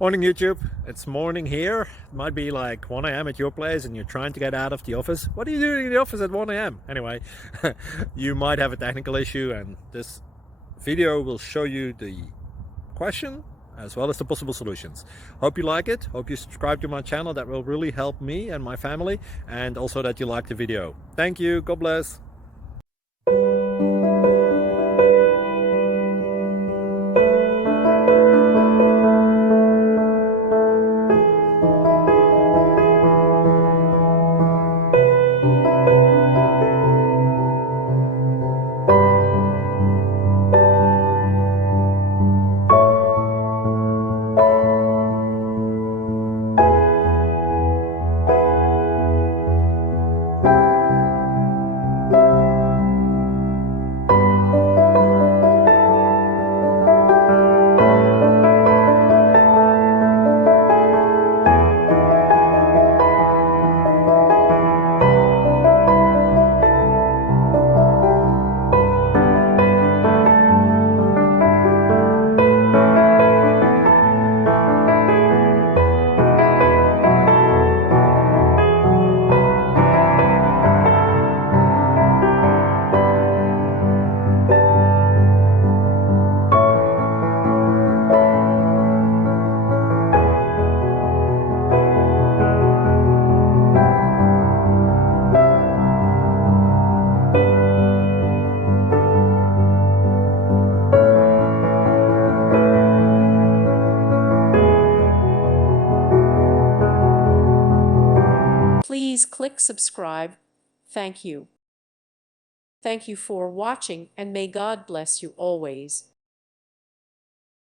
Morning YouTube, it's morning here. It might be like 1 a.m. at your place and you're trying to get out of the office. What are you doing in the office at 1 a.m.? Anyway, you might have a technical issue and this video will show you the question as well as the possible solutions. Hope you like it, hope you subscribe to my channel. That will really help me and my family, and also that you like the video. Thank you, God bless. Please click subscribe. Thank you. Thank you for watching, and may God bless you always.